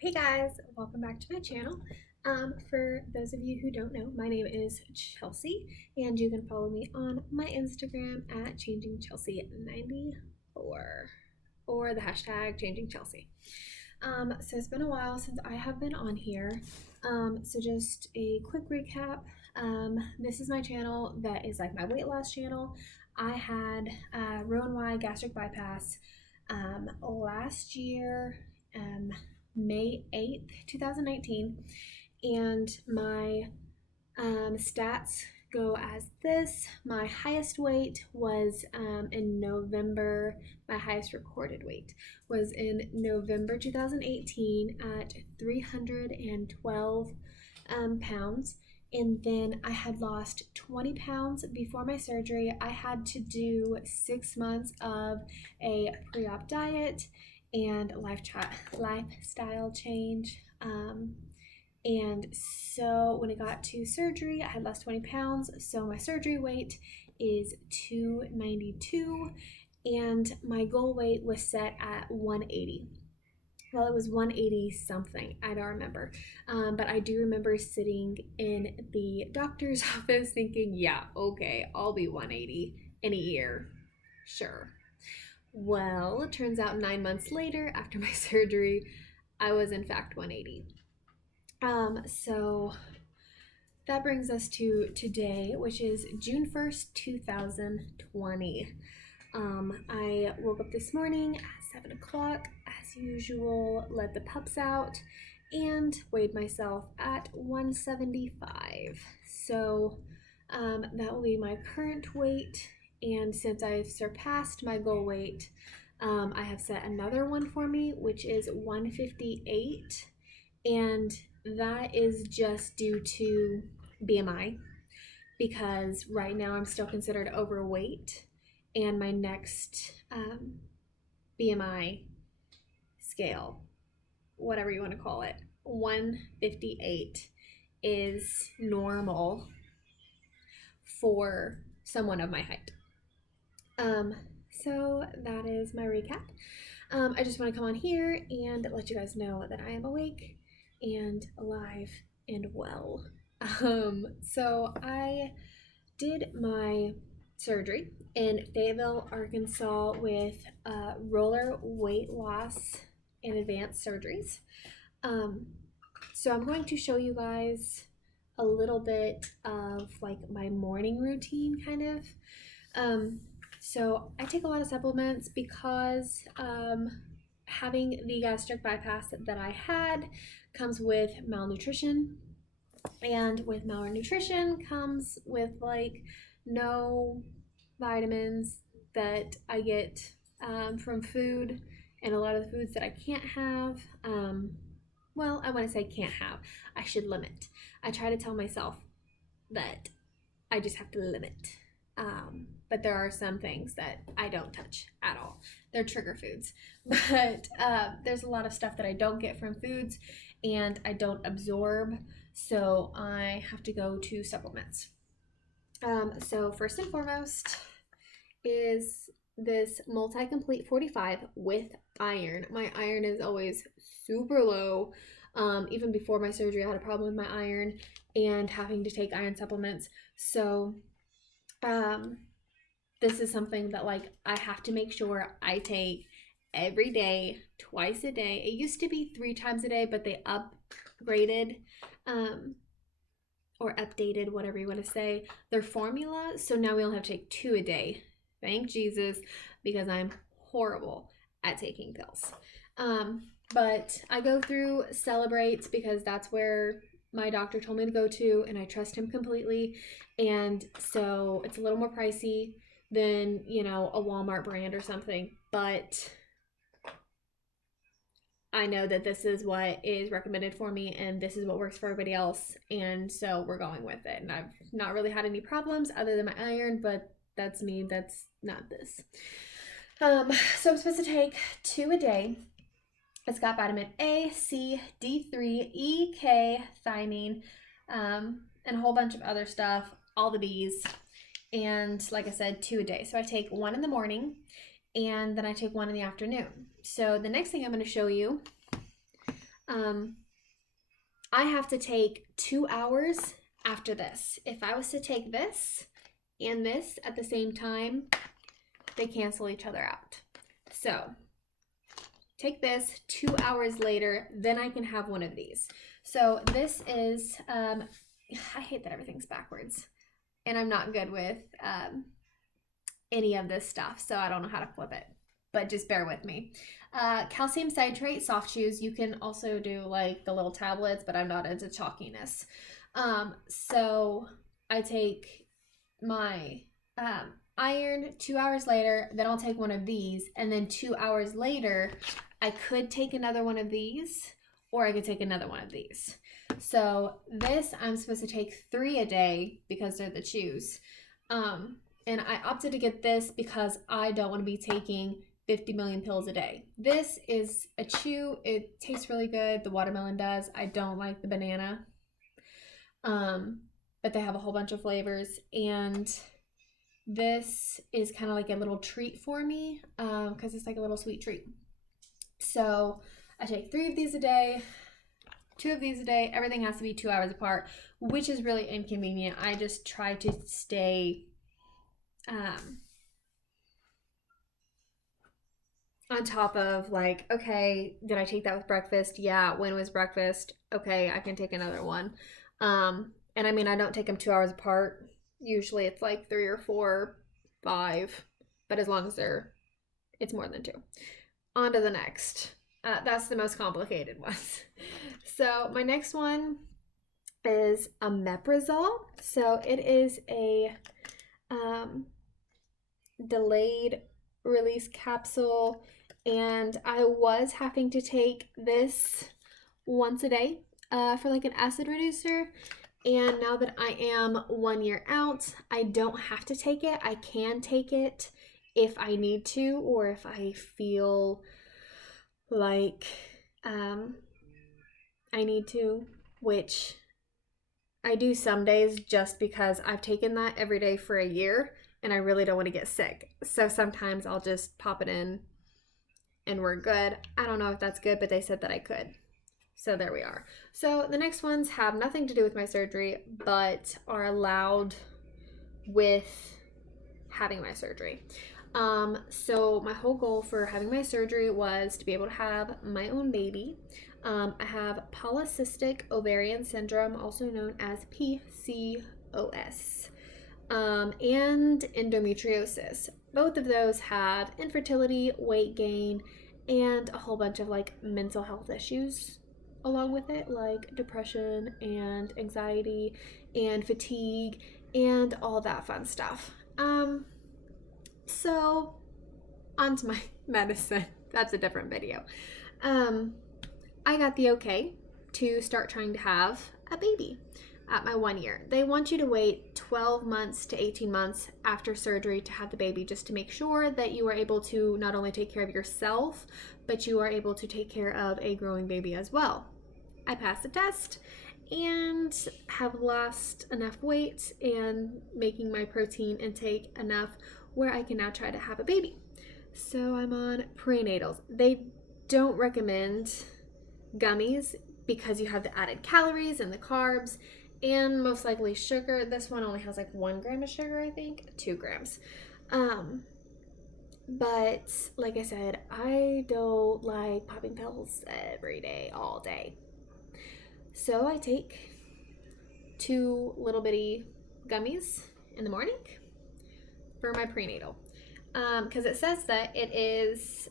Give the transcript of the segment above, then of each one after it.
Hey guys, welcome back to my channel. For those of you who don't know, my name is Chelsea, and you can follow me on my Instagram at changingchelsea94 or the hashtag changingchelsea. So it's been a while since I have been on here. So just a quick recap. This is my channel that is like my weight loss channel. I had RNY gastric bypass last year. May 8th, 2019, and my stats go as this. My highest weight was in November. My highest recorded weight was in November 2018 at 312 pounds. And then I had lost 20 pounds before my surgery. I had to do 6 months of a pre-op diet and lifestyle change. And so when it got to surgery, I had lost 20 pounds. So my surgery weight is 292, and my goal weight was set at 180. Well, it was 180 something. I don't remember. But I do remember sitting in the doctor's office thinking, yeah, okay, I'll be 180 in a year. Sure. Well, it turns out 9 months later, after my surgery, I was in fact 180. So that brings us to today, which is June 1st, 2020. I woke up this morning at 7 o'clock, as usual, let the pups out, and weighed myself at 175. So that will be my current weight. And since I've surpassed my goal weight, I have set another one for me, which is 158. And that is just due to BMI, because right now I'm still considered overweight. And my next BMI scale, whatever you want to call it, 158 is normal for someone of my height. So that is my recap. I just want to come on here and let you guys know that I am awake and alive and well. So I did my surgery in Fayetteville, Arkansas with roller weight loss and advanced surgeries. So I'm going to show you guys a little bit of like my morning routine kind of. So I take a lot of supplements because having the gastric bypass that I had comes with malnutrition, and with malnutrition comes with like no vitamins that I get from food, and a lot of the foods that I can't have. Well, I want to say can't have. I should limit. I try to tell myself that I just have to limit. But there are some things that I don't touch at all. They're trigger foods. But there's a lot of stuff that I don't get from foods and I don't absorb. So I have to go to supplements. So first and foremost is this Multi-Complete 45 with iron. My iron is always super low. Even before my surgery, I had a problem with my iron and having to take iron supplements. So this is something that like I have to make sure I take every day, twice a day. It used to be 3 times a day, but they upgraded or updated, whatever you want to say, their formula. So now we only have to take 2 a day. Thank Jesus, because I'm horrible at taking pills. But I go through Celebrates because that's where my doctor told me to go to, and I trust him completely. And so it's a little more pricey than, you know, a Walmart brand or something, but I know that this is what is recommended for me and this is what works for everybody else, and so we're going with it. And I've not really had any problems other than my iron, but that's me, that's not this. So I'm supposed to take 2 a day. It's got vitamin A, C, D3, E, K, thiamine, and a whole bunch of other stuff, all the B's. And like I said, 2 a day. So I take 1 in the morning and then I take 1 in the afternoon. So the next thing I'm going to show you I have to take 2 hours after this. If I was to take this and this at the same time, they cancel each other out. So take this 2 hours later, then I can have one of these. So this is, I hate that everything's backwards, and I'm not good with any of this stuff, so I don't know how to flip it, but just bear with me. Calcium citrate soft chews. You can also do like the little tablets, but I'm not into chalkiness. So I take my iron 2 hours later, then I'll take one of these, and then 2 hours later I could take another one of these, or I could take another one of these. So this I'm supposed to take 3 a day because they're the chews. And I opted to get this because I don't want to be taking 50 million pills a day. This is a chew. It tastes really good. The watermelon does. I don't like the banana. But they have a whole bunch of flavors, and this is kind of like a little treat for me because it's like a little sweet treat. So I take 3 of these a day, 2 of these a day. Everything has to be 2 hours apart, which is really inconvenient. I just try to stay on top of like, okay, did I take that with breakfast? Yeah. When was breakfast? Okay, I can take another one. And I mean, I don't take them 2 hours apart. Usually it's like 3 or 4, 5, but as long as it's more than 2. On to the next. That's the most complicated one. So my next one is omeprazole. So it is a delayed release capsule, and I was having to take this once a day for like an acid reducer. And now that I am 1 year out, I don't have to take it. I can take it if I need to, or if I feel like I need to, which I do some days just because I've taken that every day for a year and I really don't want to get sick. So sometimes I'll just pop it in and we're good. I don't know if that's good, but they said that I could. So there we are. So the next ones have nothing to do with my surgery, but are allowed with having my surgery. So my whole goal for having my surgery was to be able to have my own baby. I have polycystic ovarian syndrome, also known as PCOS, and endometriosis. Both of those have infertility, weight gain, and a whole bunch of like mental health issues along with it, like depression and anxiety and fatigue and all that fun stuff. So onto my medicine. That's a different video. I got the okay to start trying to have a baby at my 1 year. They want you to wait 12 months to 18 months after surgery to have the baby, just to make sure that you are able to not only take care of yourself, but you are able to take care of a growing baby as well. I passed the test and have lost enough weight and making my protein intake enough where I can now try to have a baby. So I'm on prenatals. They don't recommend gummies because you have the added calories and the carbs and most likely sugar. This one only has like 1 gram of sugar, I think, 2 grams. But like I said, I don't like popping pills every day, all day. So I take 2 little bitty gummies in the morning for my prenatal. Because it says that it is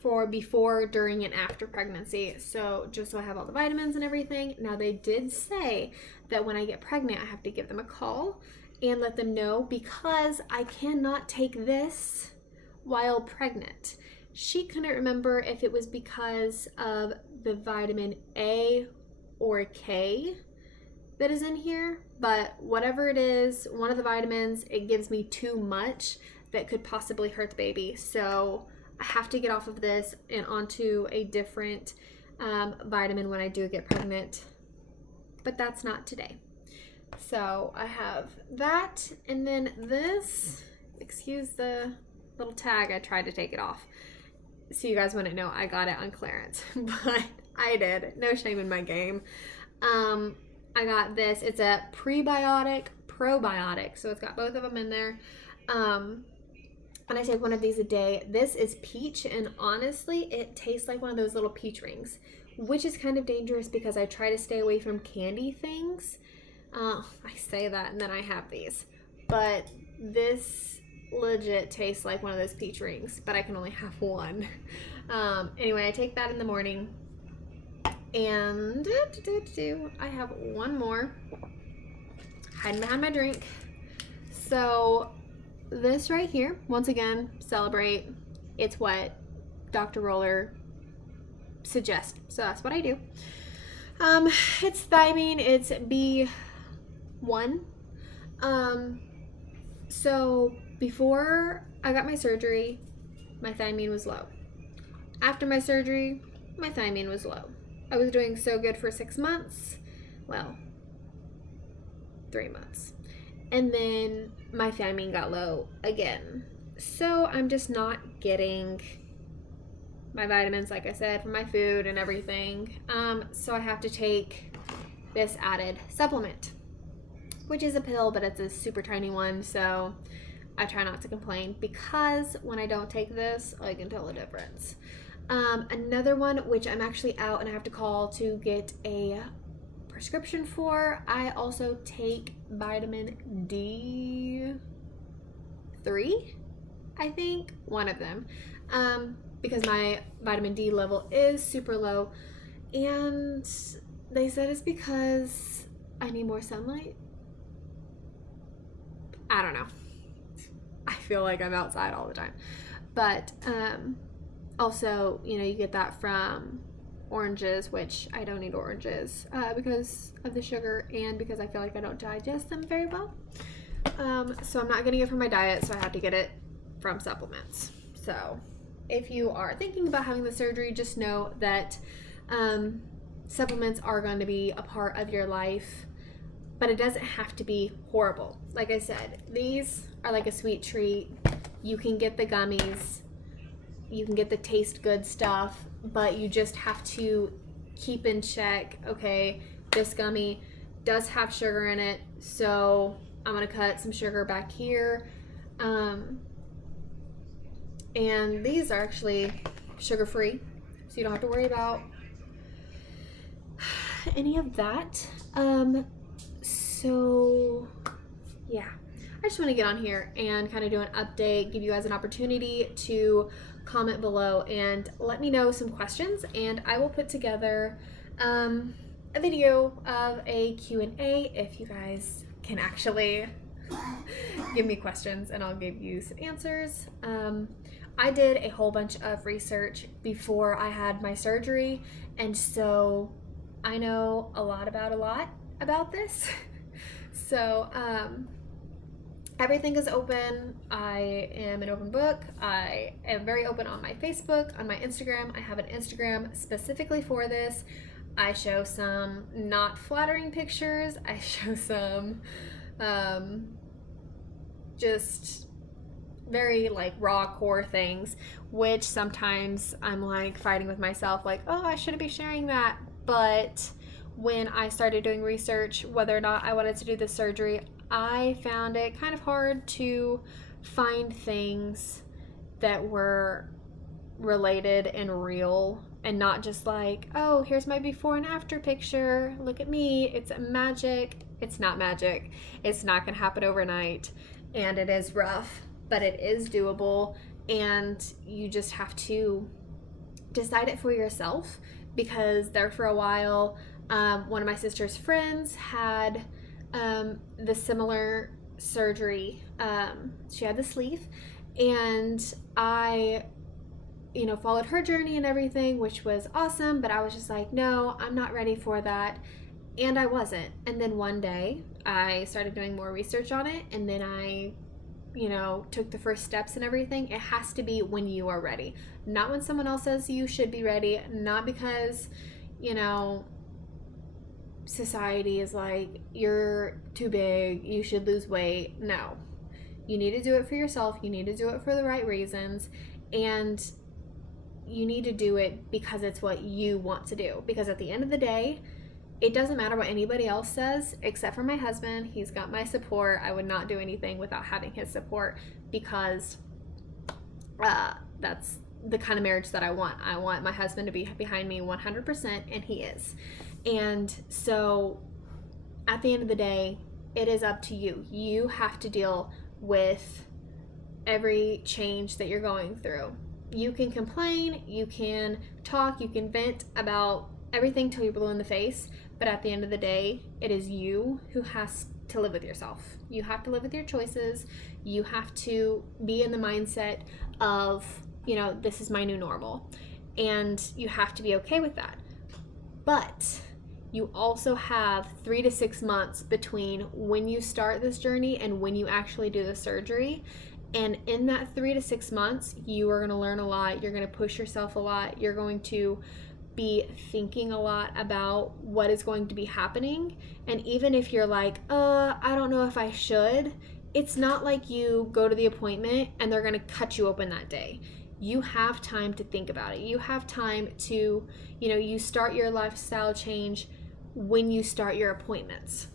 for before, during, and after pregnancy. So just so I have all the vitamins and everything. Now they did say that when I get pregnant, I have to give them a call and let them know, because I cannot take this while pregnant. She couldn't remember if it was because of the vitamin A or K that is in here, but whatever it is, one of the vitamins, it gives me too much that could possibly hurt the baby. So I have to get off of this and onto a different vitamin when I do get pregnant, but that's not today. So I have that, and then this, excuse the little tag, I tried to take it off so you guys wouldn't know I got it on clearance, but I did. No shame in my game. I got this. It's a prebiotic, probiotic. So it's got both of them in there. And I take one of these a day. This is peach, and honestly, it tastes like one of those little peach rings, which is kind of dangerous because I try to stay away from candy things. I say that, and then I have these. But this legit tastes like one of those peach rings, but I can only have one. Anyway, I take that in the morning. And I have one more hiding behind my drink. So this right here, once again, celebrate. It's what Dr. Roller suggests. So that's what I do. It's thiamine. It's B1. So before I got my surgery, my thiamine was low. After my surgery, my thiamine was low. I was doing so good for 6 months. Well, 3 months. And then my thiamine got low again. So I'm just not getting my vitamins, like I said, from my food and everything. So I have to take this added supplement, which is a pill, but it's a super tiny one. So I try not to complain because when I don't take this, I can tell a difference. Another one, which I'm actually out and I have to call to get a prescription for, I also take vitamin D3, I think, one of them, because my vitamin D level is super low, and they said it's because I need more sunlight. I don't know. I feel like I'm outside all the time, but also, you know, you get that from oranges, which I don't eat oranges because of the sugar and because I feel like I don't digest them very well. So I'm not getting it from my diet, so I have to get it from supplements. So if you are thinking about having the surgery, just know that supplements are going to be a part of your life, but it doesn't have to be horrible. Like I said, these are like a sweet treat. You can get the gummies, you can get the taste good stuff, but you just have to keep in check, okay, this gummy does have sugar in it, so I'm going to cut some sugar back here. And these are actually sugar-free, so you don't have to worry about any of that. So yeah, I just want to get on here and kind of do an update, give you guys an opportunity to comment below and let me know some questions, and I will put together a video of a Q&A if you guys can actually give me questions, and I'll give you some answers. I did a whole bunch of research before I had my surgery, and so I know a lot about this. So everything is open. I am an open book. I am very open on my Facebook, on my Instagram. I have an Instagram specifically for this. I show some not flattering pictures. I show some just very like raw core things, which sometimes I'm like fighting with myself, like, oh, I shouldn't be sharing that. But when I started doing research whether or not I wanted to do this surgery, I found it kind of hard to find things that were related and real, and not just like, oh, here's my before and after picture, look at me, it's magic. It's not magic. It's not gonna happen overnight, and it is rough, but it is doable, and you just have to decide it for yourself, because there for a while, one of my sister's friends had the similar surgery. She had the sleeve, and I, you know, followed her journey and everything, which was awesome, but I was just like, no, I'm not ready for that, and I wasn't. And then one day I started doing more research on it, and then I, you know, took the first steps and everything. It has to be when you are ready, not when someone else says you should be ready, not because, you know, society is like, you're too big, you should lose weight. No, you need to do it for yourself. You need to do it for the right reasons. And you need to do it because it's what you want to do. Because at the end of the day, it doesn't matter what anybody else says, except for my husband. He's got my support. I would not do anything without having his support, because that's the kind of marriage that I want. I want my husband to be behind me 100%, and he is. And so at the end of the day, it is up to you. You have to deal with every change that you're going through. You can complain, you can talk, you can vent about everything till you're blue in the face, but at the end of the day, it is you who has to live with yourself. You have to live with your choices. You have to be in the mindset of, this is my new normal, and you have to be okay with that. But you also have 3 to 6 months between when you start this journey and when you actually do the surgery. And in that 3 to 6 months, you are going to learn a lot. You're going to push yourself a lot. You're going to be thinking a lot about what is going to be happening. And even if you're like, I don't know if I should, it's not like you go to the appointment and they're going to cut you open that day. You have time to think about it. You have time to, you start your lifestyle change when you start your appointments.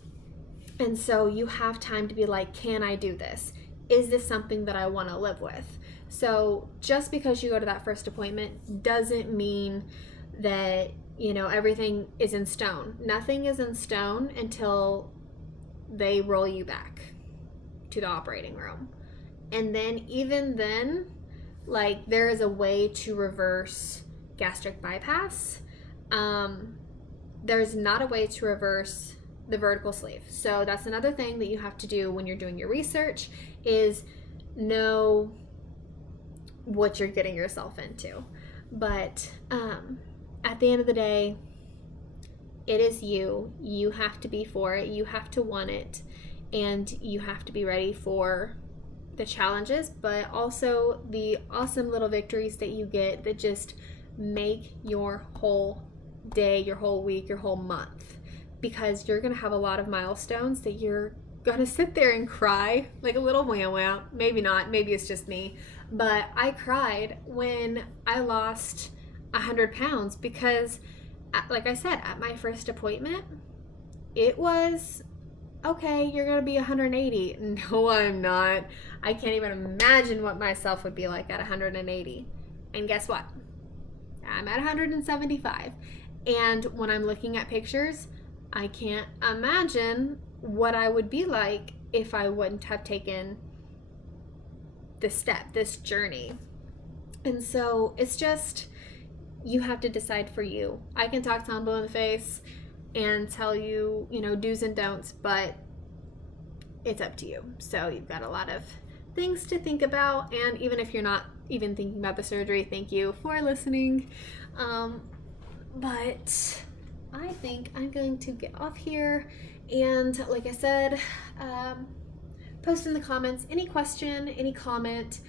And so you have time to be like, can I do this? Is this something that I want to live with? So just because you go to that first appointment doesn't mean that, everything is in stone. Nothing is in stone until they roll you back to the operating room. And then even then, there is a way to reverse gastric bypass. There's not a way to reverse the vertical sleeve. So that's another thing that you have to do when you're doing your research, is know what you're getting yourself into. But at the end of the day, it is you. You have to be for it. You have to want it. And you have to be ready for the challenges, but also the awesome little victories that you get that just make your whole day, your whole week, your whole month. Because you're going to have a lot of milestones that you're going to sit there and cry like a little wham. Maybe not. Maybe it's just me. But I cried when I lost 100 pounds because, like I said, at my first appointment, it was, okay, you're going to be 180. No, I'm not. I can't even imagine what myself would be like at 180. And guess what? I'm at 175. And when I'm looking at pictures, I can't imagine what I would be like if I wouldn't have taken this step, this journey. And so it's just, you have to decide for you. I can talk till I'm blue in the face and tell you, do's and don'ts, but it's up to you. So you've got a lot of things to think about. And even if you're not even thinking about the surgery, thank you for listening. But I think I'm going to get off here, and like I said, post in the comments any question, any comment,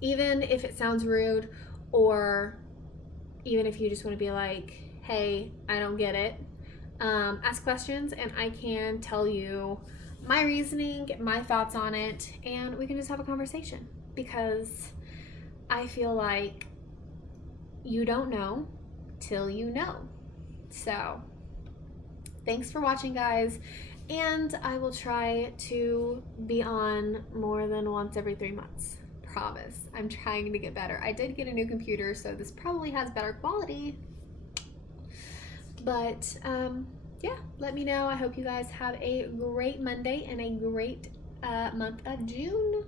even if it sounds rude, or even if you just want to be like, hey, I don't get it, ask questions and I can tell you my reasoning, my thoughts on it, and we can just have a conversation, because I feel like you don't know till you know. So thanks for watching, guys, and I will try to be on more than once every 3 months. Promise. I'm trying to get better. I did get a new computer, so this probably has better quality. But yeah, let me know. I hope you guys have a great Monday and a great month of June.